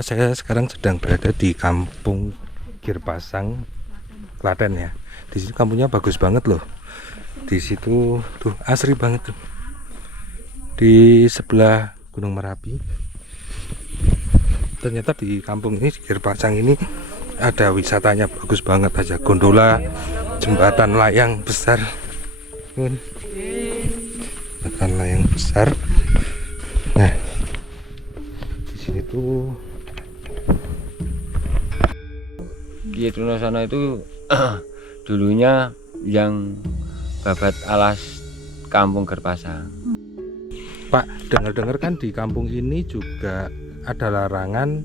Saya sekarang sedang berada di Kampung Girpasang, Klaten ya. Di sini kampungnya bagus banget loh. Di situ tuh asri banget tuh. Di sebelah Gunung Merapi. Ternyata di kampung ini, di Girpasang ini ada wisatanya bagus banget aja. Gondola, jembatan layang besar. Jembatan layang besar. Nah, di sini tuh Kiai Trunosono itu dulunya yang babat alas Kampung Girpasang. Pak, dengar-dengar kan di kampung ini juga ada larangan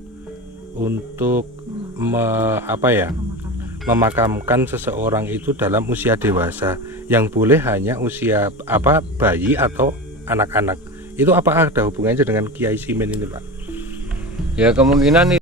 untuk memakamkan seseorang itu dalam usia dewasa. Yang boleh hanya usia bayi atau anak-anak. Itu apa ada hubungannya dengan Kiai Simen ini, Pak? Ya kemungkinan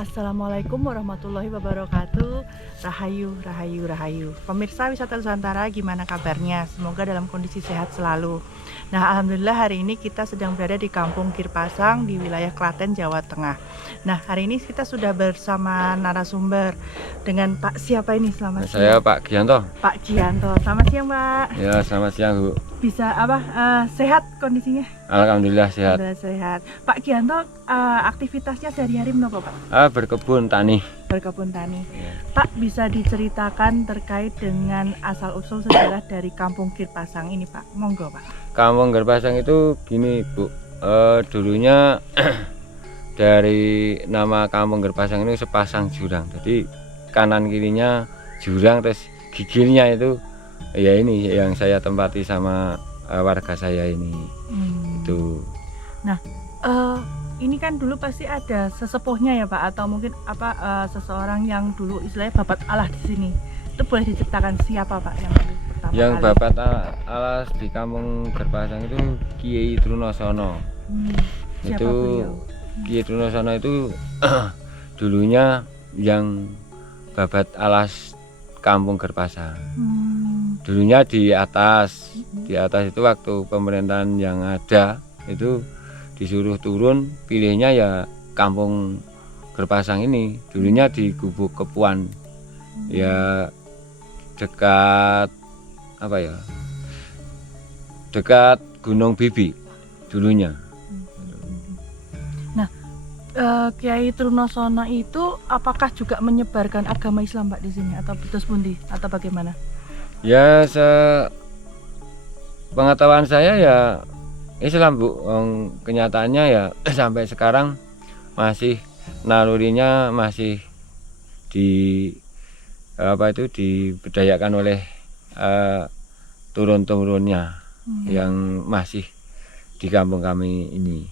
Assalamualaikum warahmatullahi wabarakatuh. Rahayu, rahayu, rahayu. Pemirsa Wisata Nusantara, gimana kabarnya? Semoga dalam kondisi sehat selalu. Nah, alhamdulillah hari ini kita sedang berada di Kampung Girpasang di wilayah Klaten, Jawa Tengah. Nah, hari ini kita sudah bersama narasumber dengan Pak siapa ini? Selamat siang. saya Pak Gianto. Pak Gianto. Selamat siang, Pak. Ya selamat siang Bu. Bisa sehat kondisinya? Alhamdulillah sehat. Sudah sehat. Pak Gianto, aktivitasnya sehari-hari menapa, Pak? Berkebun tani. Berkebun tani. Ya. Pak, bisa diceritakan terkait dengan asal-usul sejarah dari Kampung Girpasang ini, Pak? Monggo, Pak. Kampung Girpasang itu gini Bu, dulunya dari nama Kampung Girpasang ini sepasang jurang. Jadi kanan kirinya jurang, terus gigilnya itu ya ini yang saya tempati sama warga saya ini. Itu. Nah, ini kan dulu pasti ada sesepuhnya ya Pak, atau mungkin seseorang yang dulu istilahnya babat alah di sini. Itu boleh diceritakan siapa Pak yang dulu pertama Yang kali? babat alas di Kampung Girpasang itu Kiai Trunosono. Siapa Itu beliau? Kiai Trunosono itu dulunya yang babat alas Kampung Girpasang. Dulunya di atas itu waktu pemerintahan yang ada itu disuruh turun, pilihnya ya Kampung Girpasang ini. Dulunya di Gubuk Kepuan, ya dekat dekat Gunung Bibi dulunya. Nah, Kiai Trunosono itu apakah juga menyebarkan agama Islam Pak di sini, atau betul pundi atau bagaimana? Ya pengetahuan saya ya Islam Bu. Kenyataannya ya sampai sekarang masih nalurinya masih diberdayakan oleh turun-turunnya yang masih di kampung kami ini.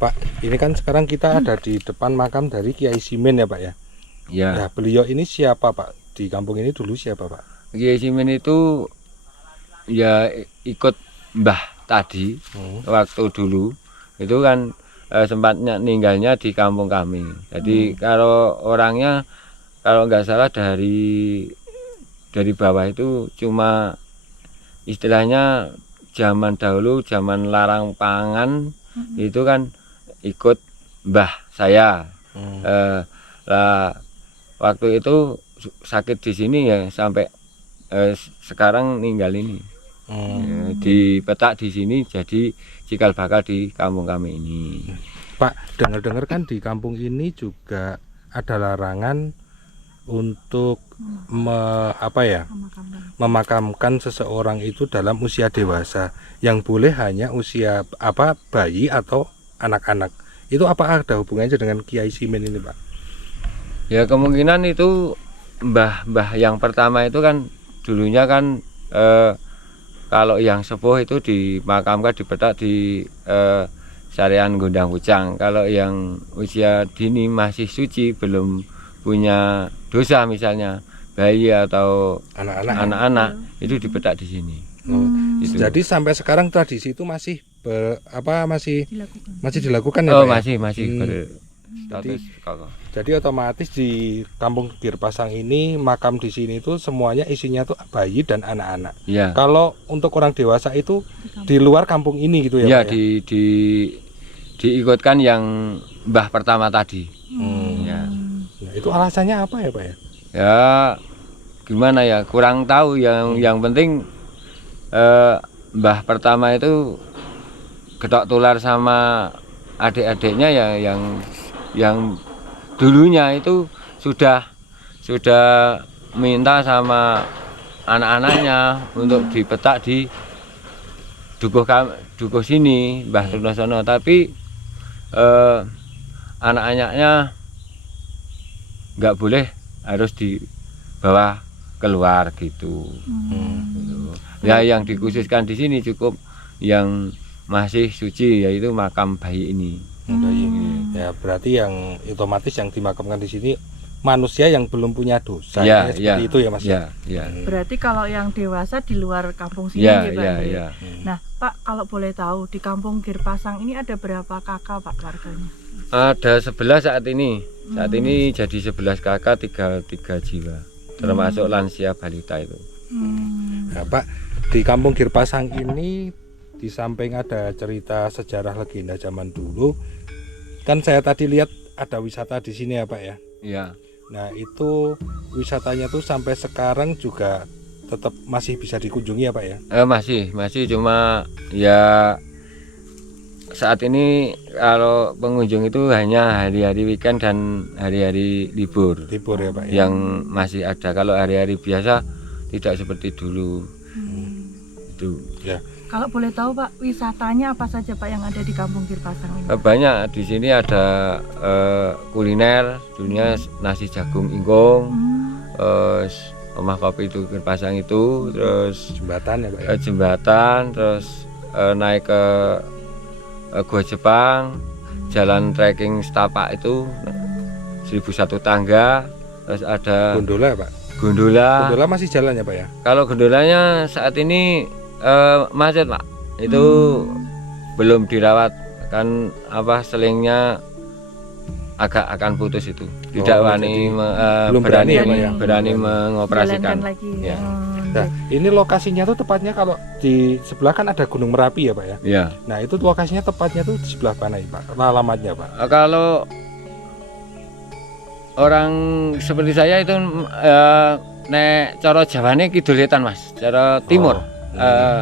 Pak, ini kan sekarang kita ada di depan makam dari Kiai Simen ya, Pak ya? Ya, Nah, beliau ini siapa, Pak? Di kampung ini dulu siapa, Pak? Kiai Simen itu ya ikut Mbah tadi. Waktu dulu itu kan sempatnya ninggalnya di kampung kami. Jadi kalau orangnya kalau nggak salah dari bawah itu cuma istilahnya zaman dahulu, zaman larang pangan itu kan ikut mbah saya. Lah waktu itu sakit di sini ya sampai sekarang ninggal ini. Dipetak di sini jadi cikal bakal di kampung kami ini. Pak, dengar-dengar kan di kampung ini juga ada larangan untuk memakamkan seseorang itu dalam usia dewasa. Yang boleh hanya usia bayi atau anak-anak. Itu apa ada hubungannya dengan Kiai Simen ini, Pak? Ya kemungkinan itu mbah yang pertama itu kan dulunya kan kalau yang sepuh itu dimakamkan dipetak di Sarean Gondang Pucang. Kalau yang usia dini masih suci, belum punya dosa, misalnya bayi atau anak-anak itu dipetak di sini. Jadi sampai sekarang tradisi itu masih masih dilakukan ya Oh, Pak ya? masih Hmm. berstatus kokoh. Jadi otomatis di Kampung Girpasang ini makam di sini itu semuanya isinya tuh bayi dan anak-anak. Ya. Kalau untuk orang dewasa itu di luar kampung ini gitu ya, Ya, Pak ya? diikutkan yang mbah pertama tadi. Ya. Nah, itu alasannya apa ya Pak ya? Ya, gimana ya? Kurang tahu. Yang penting mbah pertama itu getok tular sama adik-adiknya ya, yang dulunya itu sudah minta sama anak-anaknya untuk dipetak di dukuh sini Mbah Trunosono, tapi anak-anaknya nggak boleh, harus dibawa keluar gitu. Ya, yang dikhususkan di sini cukup yang masih suci, yaitu makam bayi ini. Bayi. Ya berarti yang otomatis yang dimakamkan di sini manusia yang belum punya dosa. Ya, Seperti itu ya Mas. Ya, ya. Berarti kalau yang dewasa di luar kampung sini Ya, ya, Pak? ya, ya? ya. Nah, Pak, kalau boleh tahu di Kampung Girpasang ini ada berapa kakak Pak warganya? Ada 11 saat ini. Saat ini jadi 11 kakak, 3 jiwa. Termasuk lansia balita itu. Nah, Pak, di Kampung Girpasang ini di samping ada cerita sejarah legenda zaman dulu, kan saya tadi lihat ada wisata di sini ya Pak ya. Iya. Nah itu wisatanya tuh sampai sekarang juga tetap masih bisa dikunjungi ya Pak ya. Masih cuma ya saat ini kalau pengunjung itu hanya hari-hari weekend dan hari-hari libur Libur ya Pak ya. yang masih ada. Kalau hari-hari biasa tidak seperti dulu. Itu. Ya. Kalau boleh tahu Pak, wisatanya apa saja Pak yang ada di Kampung Girpasang ini? Banyak di sini ada kuliner, dunia nasi jagung ingkung, terus rumah kopi itu Girpasang itu, terus Jembatan ya Pak ya. jembatan, terus naik ke Gua Jepang, jalan trekking setapak itu 1001 tangga, terus ada Gondola ya Pak. gondola. Gondola masih jalan ya Pak ya. Kalau gondolanya saat ini macet Pak, itu belum dirawat, kan apa selingnya agak akan putus itu, tidak jadi belum berani ya, Pak, ya? berani mengoperasikan. Jalankan lagi. Ya. Nah ini lokasinya tuh tepatnya kalau di sebelah kan ada Gunung Merapi ya Pak ya. Ya. Nah itu lokasinya tepatnya tuh di sebelah mana ya Pak? Alamatnya Pak. Kalau orang seperti saya itu nek cara Jawane kidul wetan Mas, cara timur.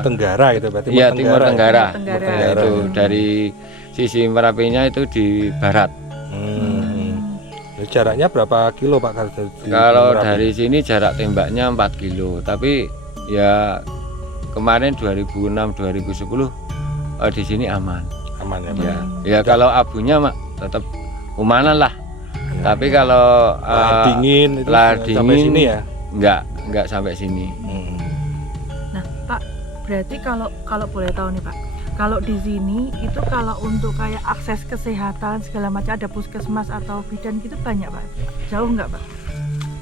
Tenggara itu berarti. Iya, timur tenggara. Tenggara. Ya, itu dari sisi Merapinya itu di barat. Jaraknya berapa kilo Pak kalau Kalau dari sini jarak tembaknya 4 kilo, tapi ya kemarin 2006-2010 di sini aman. aman ya Pak? Ya, ya kalau abunya mak tetap umanan lah. Ya. Tapi kalau Lahar dingin itu lahar sampai dingin sini ya. enggak sampai sini. Nah, Pak, berarti kalau boleh tahu nih Pak, kalau di sini itu kalau untuk kayak akses kesehatan segala macam ada puskesmas atau bidan gitu banyak Pak? Jauh nggak Pak?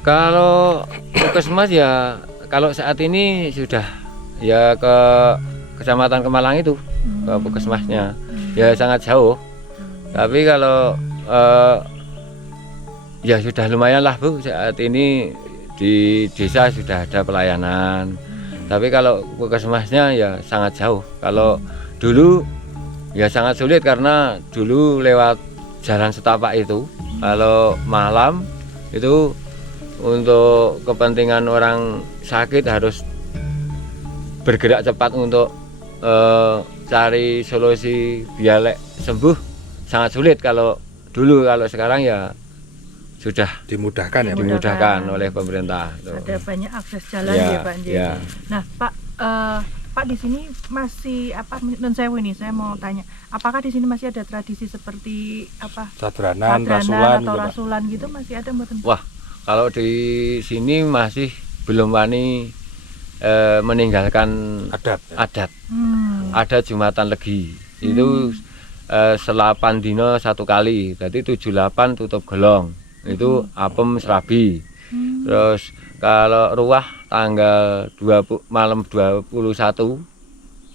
Kalau puskesmas ya kalau saat ini sudah ya ke Kecamatan Kemalang itu ke puskesmasnya ya sangat jauh. Tapi kalau ya sudah lumayan lah Bu, saat ini di desa sudah ada pelayanan. Tapi kalau puskesmasnya ya sangat jauh. Kalau dulu ya sangat sulit karena dulu lewat jalan setapak itu. Kalau malam itu untuk kepentingan orang sakit harus bergerak cepat untuk cari solusi biar sembuh, sangat sulit kalau dulu. Kalau sekarang ya sudah Dimudahkan ya Pak. dimudahkan oleh pemerintah. Ada banyak akses jalan Ya, ya Pak. ya. Nah Pak, Pak di sini masih apa? Non sewu ini saya mau tanya, apakah di sini masih ada tradisi seperti apa? Sadranan, Sadranan rasulan atau gitu Pak. rasulan gitu masih ada mboten? Wah, kalau di sini masih belum wani meninggalkan Adat. Ya? adat. Ada Jumatan Legi itu 8 dino 1 kali, jadi 78 tutup golong itu apem serabi. Terus kalau ruah tanggal 20 malam 21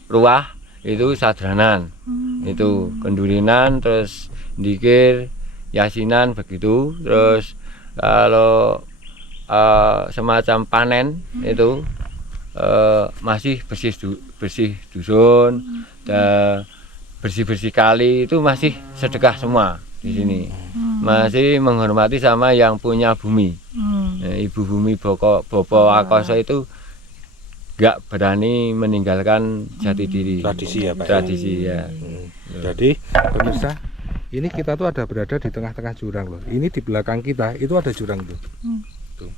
ruah itu sadranan. Itu kendurinan, terus dikir, yasinan begitu. Terus kalau semacam panen itu masih bersih dusun, bersih kali itu masih sedekah semua di sini. Masih menghormati sama yang punya bumi. Ibu bumi Bopo Akoso itu nggak berani meninggalkan jati diri. Tradisi ya Pak. Tradisi ya. Jadi pemirsa, ini kita tuh ada berada di tengah-tengah jurang loh. Ini di belakang kita itu ada jurang tuh. Tuh.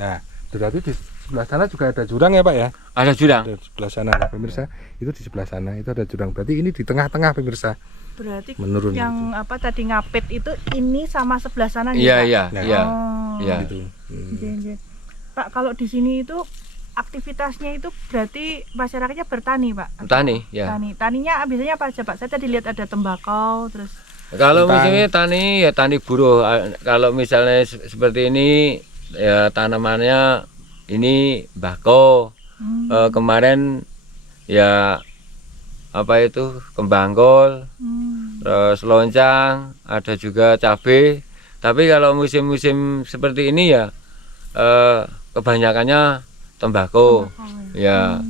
Nah, berarti di sebelah sana juga ada jurang ya Pak ya? Ada jurang. Di sebelah sana, nah, pemirsa. Itu di sebelah sana itu ada jurang. Berarti ini di tengah-tengah pemirsa. Berarti Menurun yang apa tadi ngapit itu ini sama sebelah sana gitu, Iya Pak? iya Nah. iya. Oh. Iya. Gitu. Iya. Pak, kalau di sini itu aktivitasnya itu berarti masyarakatnya bertani, Pak? Tani ya. Tani. Taninya biasanya apa aja, Pak? Saya tadi lihat ada tembakau, terus Kalau Kentang. misalnya tani ya tani buruh. Kalau misalnya seperti ini ya tanamannya ini mbako. Kemarin ya apa itu kembangkol, terus loncang, ada juga cabai. Tapi kalau musim-musim seperti ini ya kebanyakannya tembakau. Ya.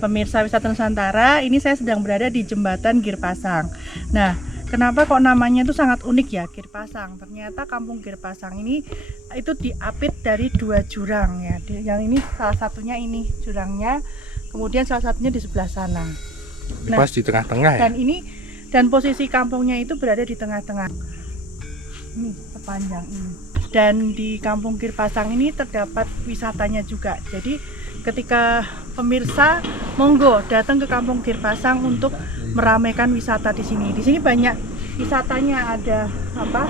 Pemirsa Wisata Nusantara, ini saya sedang berada di Jembatan Girpasang. Nah, kenapa kok namanya itu sangat unik ya, Girpasang? Ternyata Kampung Girpasang ini itu diapit dari 2 jurang ya. Yang ini salah satunya ini jurangnya, kemudian salah satunya di sebelah sana. Ini pas di tengah-tengah ya. Dan posisi kampungnya itu berada di tengah-tengah. Ini sepanjang ini. Dan di Kampung Girpasang ini terdapat wisatanya juga. Jadi ketika pemirsa monggo datang ke Kampung Girpasang untuk meramaikan wisata di sini. Di sini banyak wisatanya, ada apa?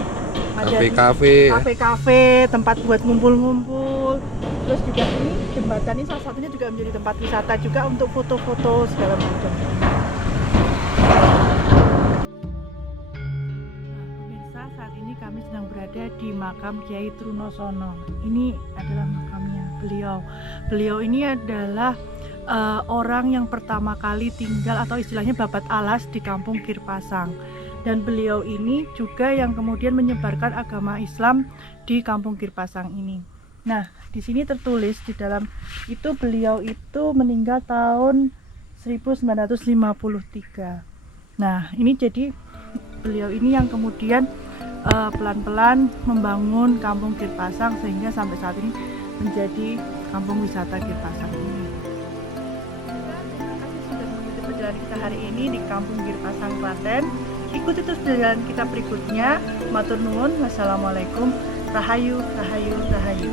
Ada kafe-kafe, tempat buat ngumpul-ngumpul. Terus juga ini jembatan ini salah satunya juga menjadi tempat wisata juga untuk foto-foto segala macam. Pemirsa, saat ini kami sedang berada di makam Kiai Trunosono. Ini adalah makamnya beliau ini adalah orang yang pertama kali tinggal atau istilahnya babat alas di Kampung Girpasang, dan beliau ini juga yang kemudian menyebarkan agama Islam di Kampung Girpasang ini. Nah, di sini tertulis di dalam itu beliau itu meninggal tahun 1953. Nah, ini jadi beliau ini yang kemudian pelan-pelan membangun Kampung Girpasang sehingga sampai saat ini menjadi kampung wisata Girpasang ini. Terima kasih sudah mengikuti perjalanan kita hari ini di Kampung Girpasang, Klaten. Ikuti terus perjalanan kita berikutnya. Matur nuwun. Wassalamualaikum. Rahayu, rahayu, rahayu.